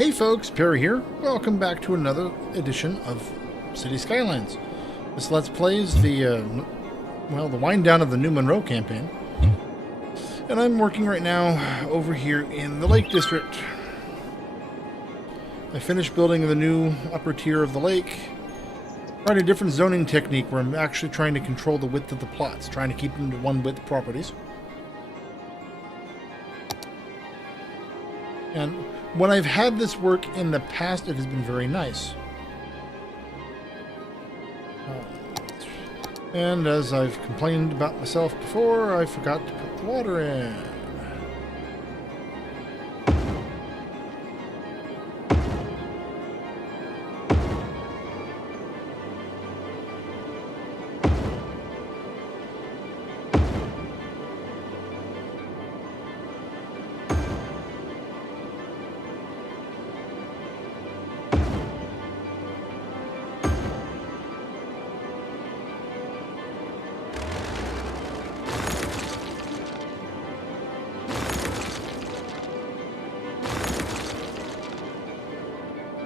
Hey folks, Peri here. Welcome back to another edition of City Skylines. This Let's Play is the wind down of the new Monroe campaign. And I'm working right now over here in the Lake District. I finished building the new upper tier of the lake. Tried a different zoning technique where I'm actually trying to control the width of the plots, trying to keep them to one width properties. And when I've had this work in the past, it has been very nice. And as I've complained about myself before, I forgot to put the water in.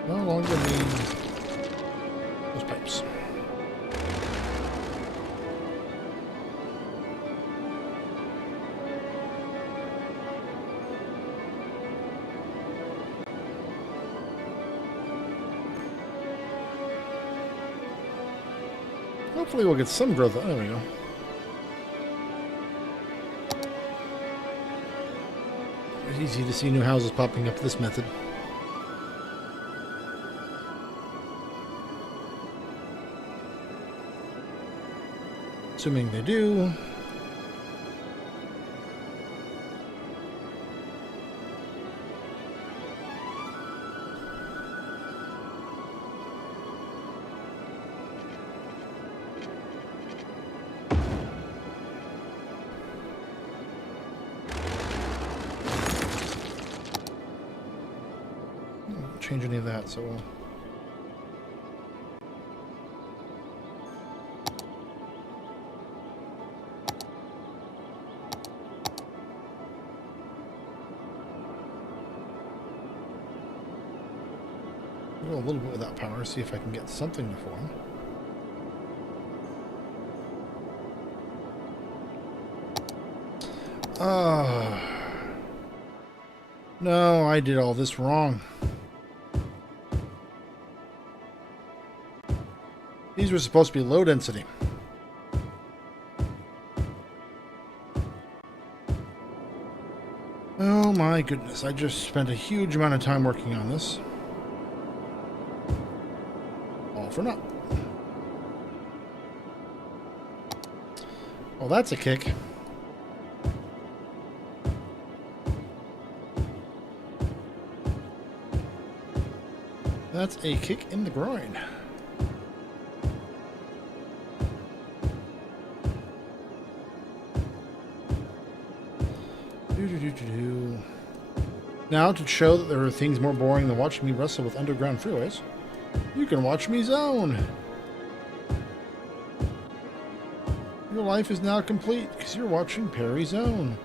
No longer need those pipes. Hopefully we'll get some growth. There we go. It's easy to see new houses popping up this method. Assuming they do. Won't change any of that, so we'll go a little bit without power, see if I can get something to form. No, I did all this wrong. These were supposed to be low density. Oh my goodness, I just spent a huge amount of time working on this. For naught. Well, that's a kick. That's a kick in the groin. Now, to show that there are things more boring than watching me wrestle with underground freeways, you can watch me zone. Your life is now complete because you're watching Peri zone.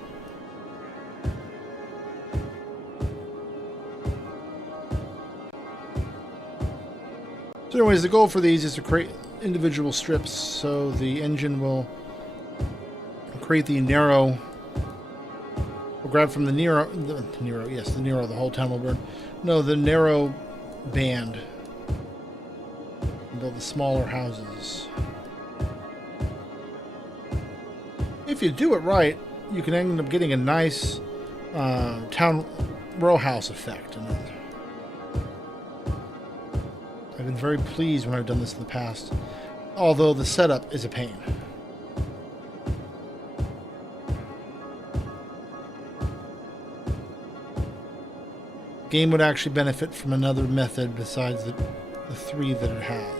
So anyways, the goal for these is to create individual strips so the engine will create the narrow. We'll grab from the the whole town will burn. No, the narrow band. Build the smaller houses. If you do it right, you can end up getting a nice town row house effect. And I've been very pleased when I've done this in the past, although the setup is a pain. The game would actually benefit from another method besides the three that it has.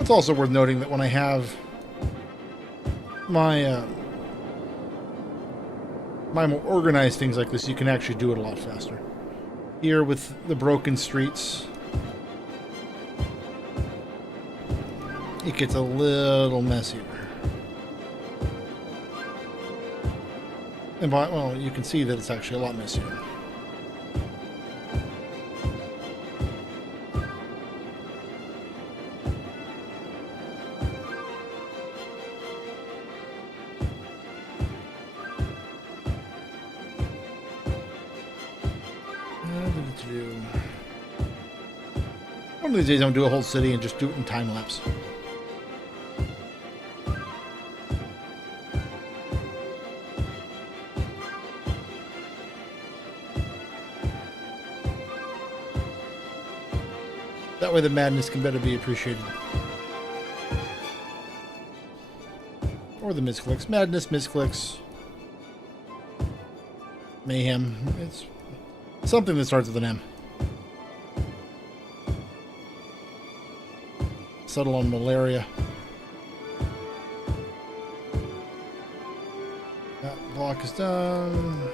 It's also worth noting that when I have my my more organized things like this, you can actually do it a lot faster. Here with the broken streets, it gets a little messier. And well, you can see that it's actually a lot messier. One of these days I'm gonna do a whole city and just do it in time lapse. That way the madness can better be appreciated. Or the misclicks. Madness, misclicks. Mayhem. It's something that starts with an M. Settle on malaria. That block is done.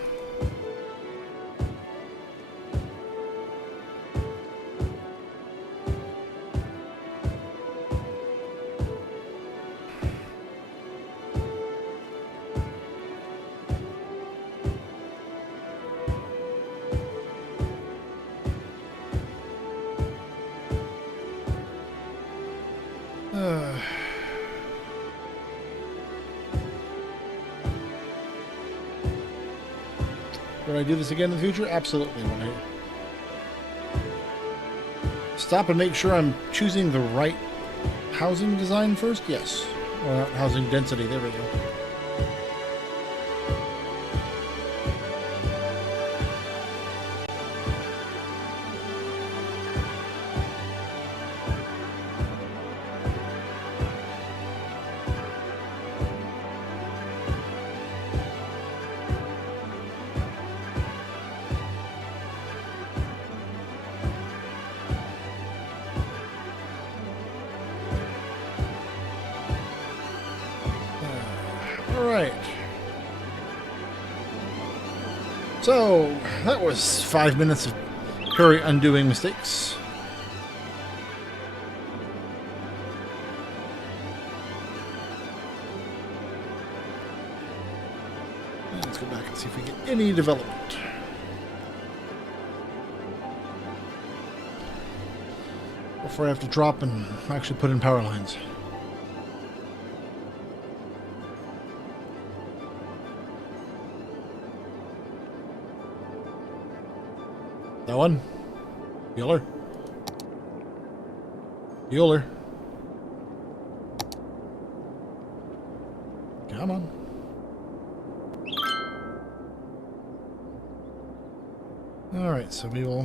Would I do this again in the future? Absolutely. Would I stop and make sure I'm choosing the right housing design first? Yes. Or housing density. There we go. Alright. So, that was 5 minutes of Peri undoing mistakes. Let's go back and see if we get any development. Before I have to drop and actually put in power lines. That one? Bueller? Bueller? Come on. Alright, so we will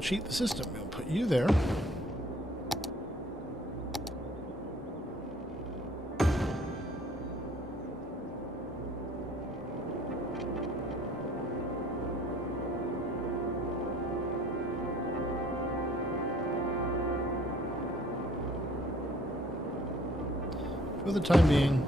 cheat the system. We'll put you there. For the time being.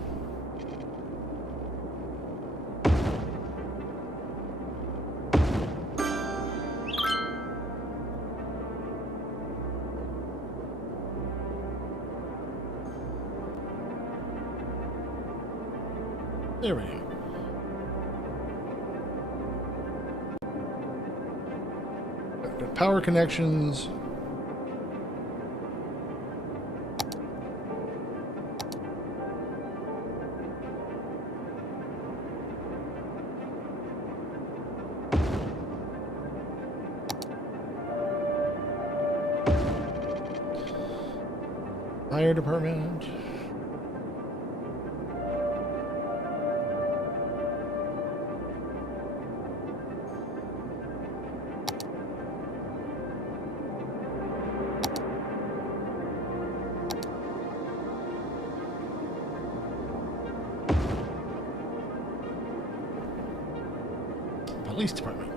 There we go. Got power connections. Fire department. Police department.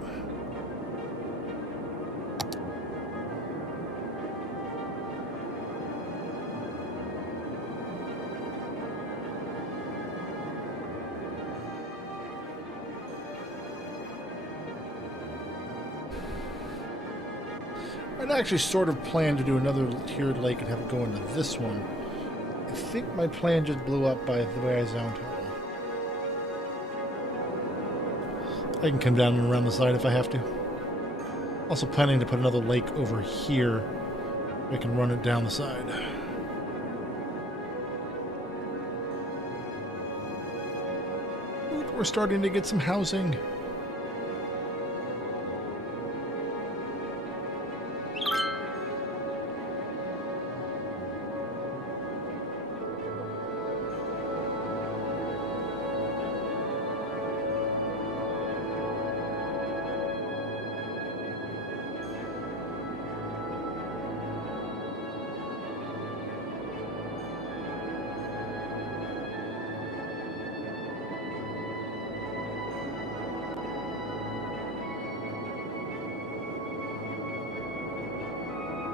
I'd actually sort of plan to do another tiered lake and have it go into this one. I think my plan just blew up by the way I zoned it. I can come down and around the side if I have to. Also planning to put another lake over here. I can run it down the side. Ooh, we're starting to get some housing.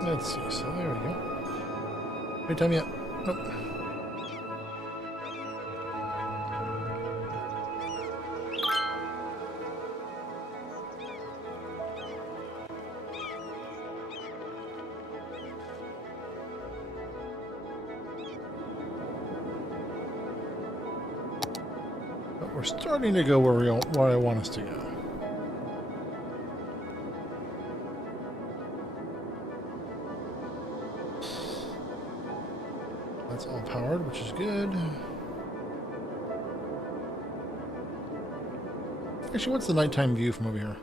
Let's see, so there we go. Any time yet? Nope. But we're starting to go where I want us to go. That's all powered, which is good. Actually, what's the nighttime view from over here?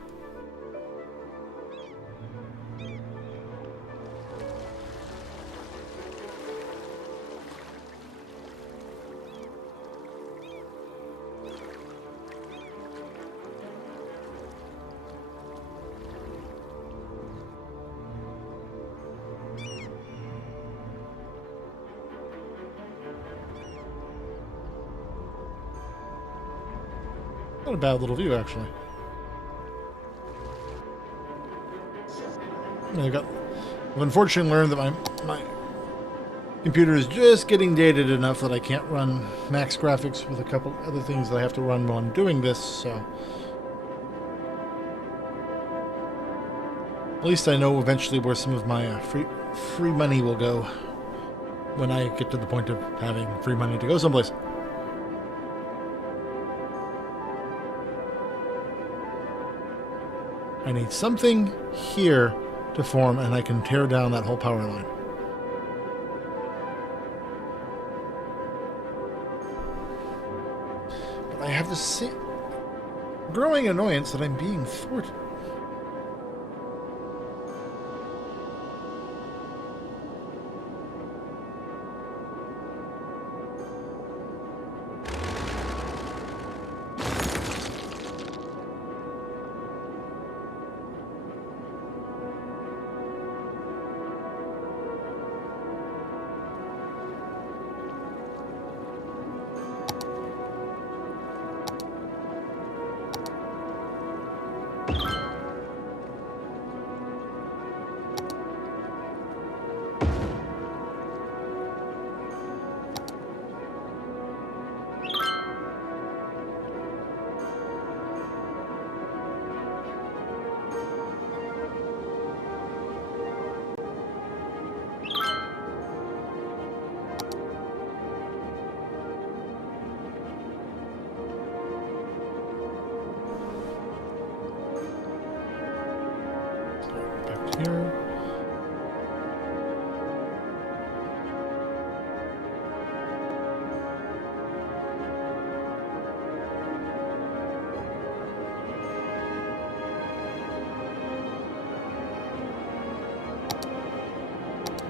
Not a bad little view, actually. I've unfortunately learned that my computer is just getting dated enough that I can't run max graphics with a couple other things that I have to run while I'm doing this, so... At least I know eventually where some of my free money will go when I get to the point of having free money to go someplace. I need something here to form, and I can tear down that whole power line. But I have this growing annoyance that I'm being thwarted. Here.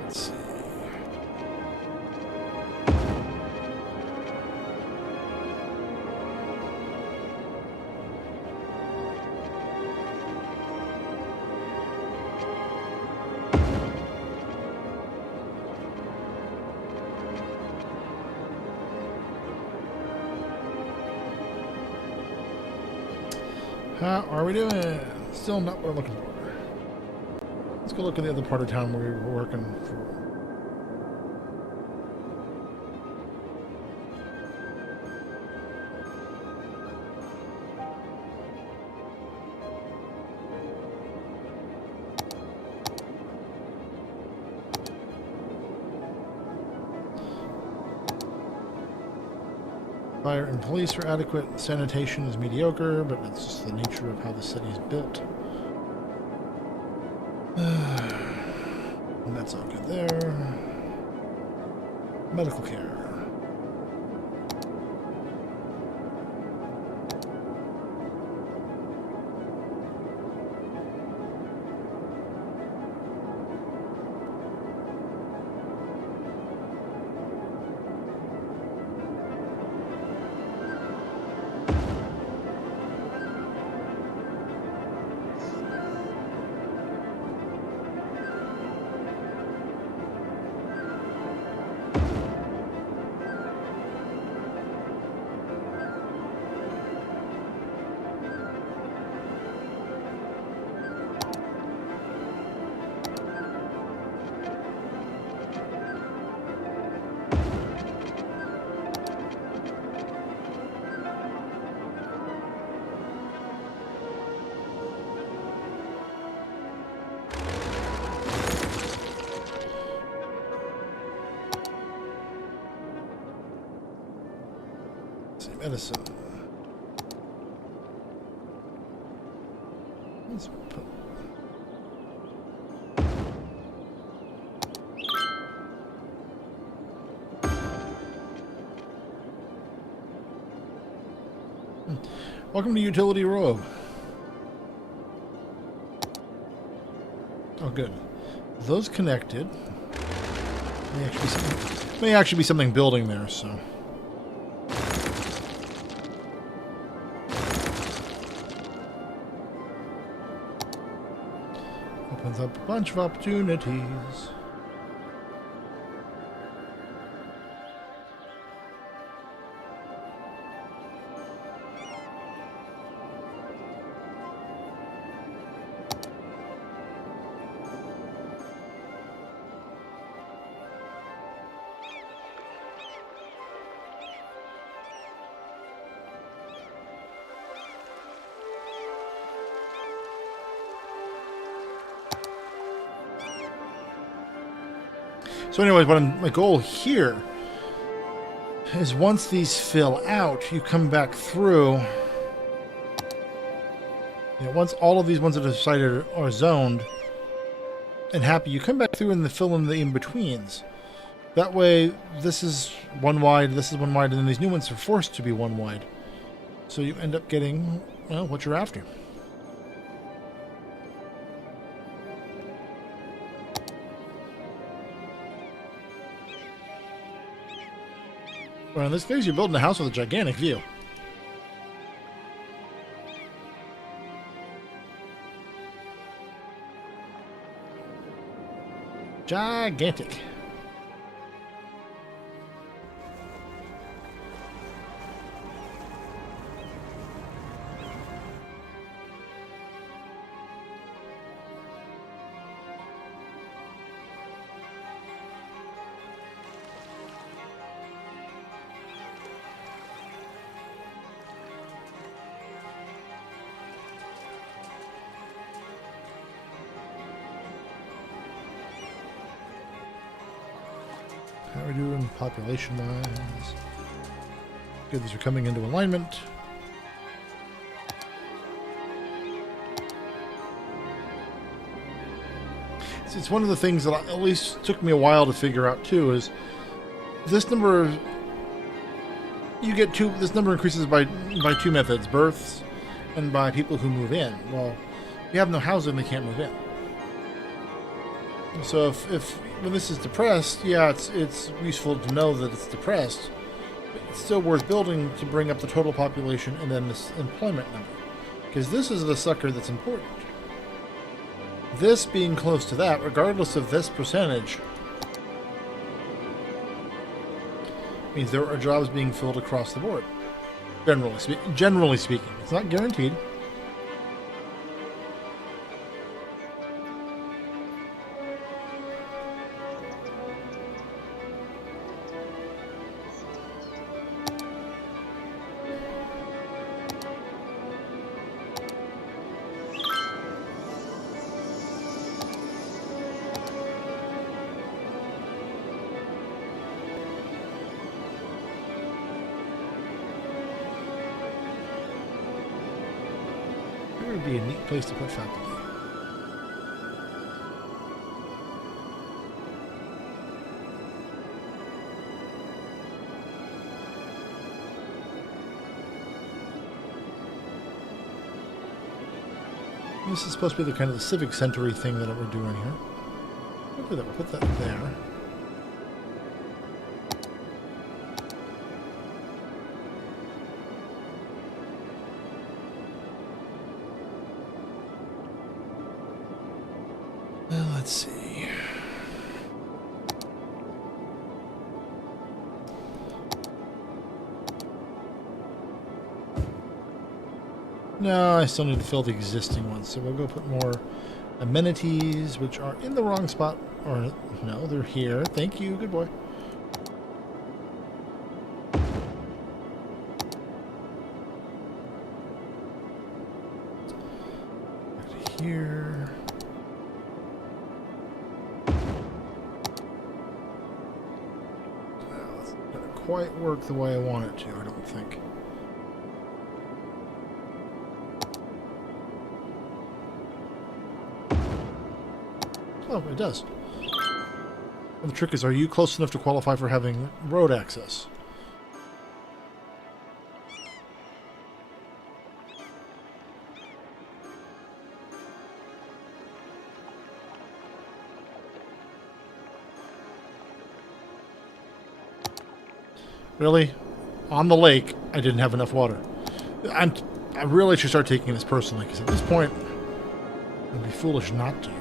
Let's see. How are we doing? Still not what I'm looking for. Let's go look at the other part of town where we were working for. Fire and police are adequate. Sanitation is mediocre, but it's just the nature of how the city is built. And that's all good there. Medical care. Medicine. Let's put... Welcome to Utility Row. Oh, good. Those connected. May actually be something building there, so. Opens up a bunch of opportunities. So anyways, my goal here is once these fill out, you come back through. You know, once all of these ones that are decided are zoned and happy, you come back through and fill in the in-betweens. That way, this is one wide, this is one wide, and then these new ones are forced to be one wide. So you end up getting, well, what you're after. Well, in this case, you're building a house with a gigantic view. Gigantic. How are we doing population-wise? Good, these are coming into alignment. It's one of the things that at least took me a while to figure out too, is this number, you get two, this number increases by two methods, births and by people who move in. Well, if you have no housing, they can't move in. So if when this is depressed, yeah, it's useful to know that it's depressed, but it's still worth building to bring up the total population and then this employment number. Because this is the sucker that's important. This being close to that, regardless of this percentage, means there are jobs being filled across the board. Generally speaking. It's not guaranteed. Here would be a neat place to put faculty. This is supposed to be the kind of the civic center-y thing that we're doing here. Hopefully that we'll put that there. Well, let's see. No, I still need to fill the existing ones, so we'll go put more amenities, which are in the wrong spot. Or, no, they're here. Thank you. Good boy. Back to here. Well, that's not going to quite work the way I want it to, I don't think. Oh, it does. And the trick is, are you close enough to qualify for having road access? Really? On the lake, I didn't have enough water. I really should start taking this personally, because at this point, it would be foolish not to.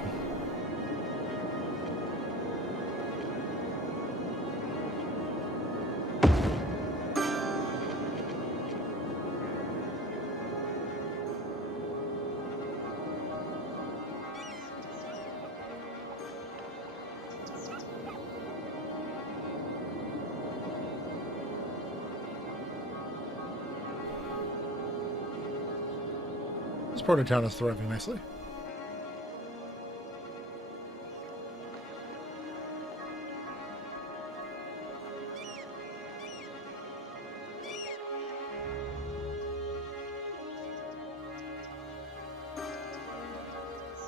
This part of town is thriving nicely.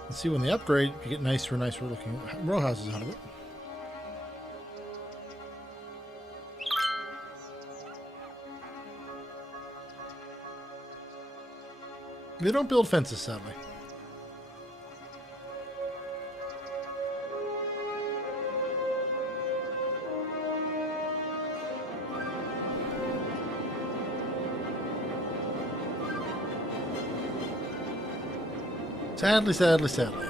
Let's see, when they upgrade, you get nicer and nicer looking row houses out of it. They don't build fences, sadly. Sadly, sadly, sadly.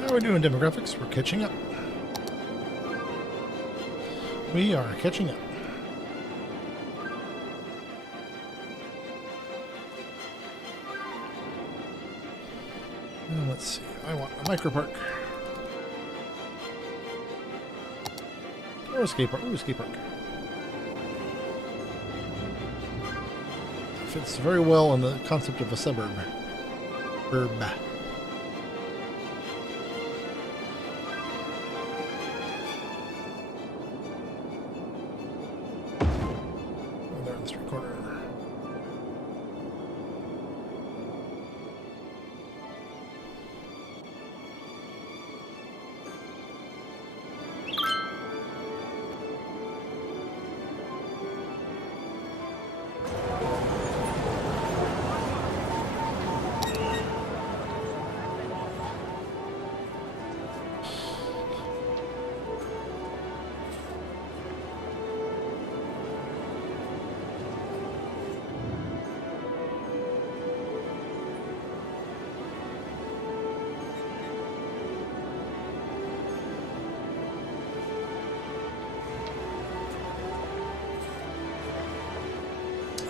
How are we doing demographics? We're catching up. We are catching up. And let's see. I want a micro park. Or a skate park. Ooh, a skate park. It fits very well in the concept of a suburb. Burb.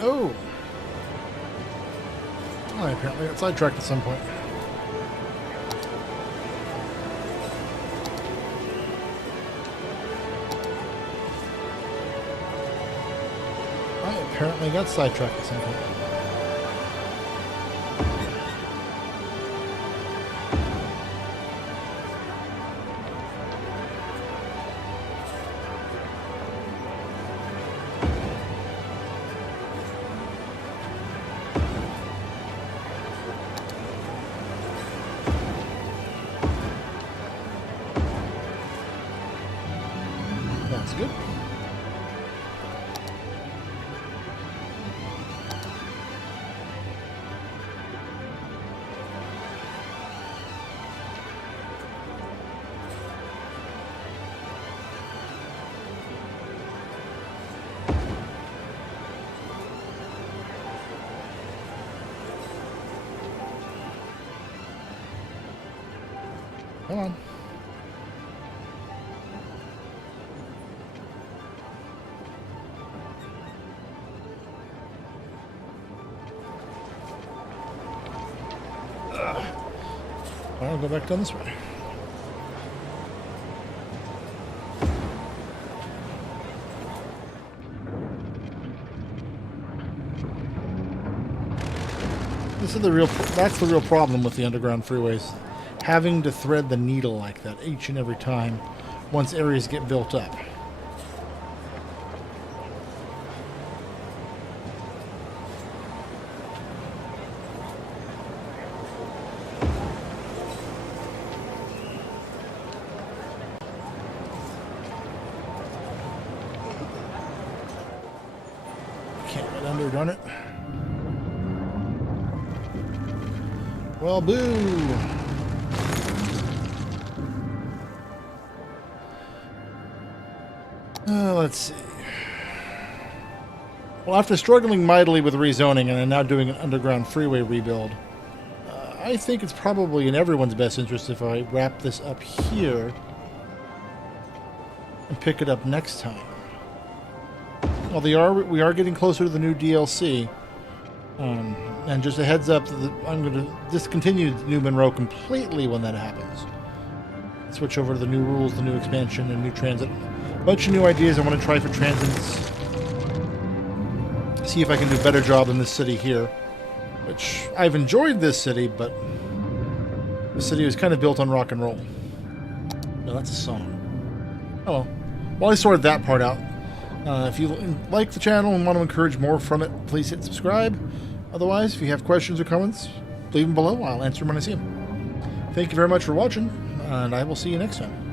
Oh! I apparently got sidetracked at some point. apparently got sidetracked at some point. That's good. Come on. I'll go back down this way. That's the real problem with the underground freeways. Having to thread the needle like that each and every time once areas get built up. Can't get under, darn it. Well, boo! Let's see. Well, after struggling mightily with rezoning and now doing an underground freeway rebuild, I think it's probably in everyone's best interest if I wrap this up here and pick it up next time. Well, we are getting closer to the new DLC. And just a heads up, I'm going to discontinue New Monroe completely when that happens. Switch over to the new rules, the new expansion, and new transit. A bunch of new ideas I want to try for transits. See if I can do a better job in this city here. Which, I've enjoyed this city, but the city was kind of built on rock and roll. No, that's a song. Oh well, I sorted that part out. If you like the channel and want to encourage more from it, please hit subscribe. Otherwise, if you have questions or comments, leave them below. I'll answer them when I see them. Thank you very much for watching, and I will see you next time.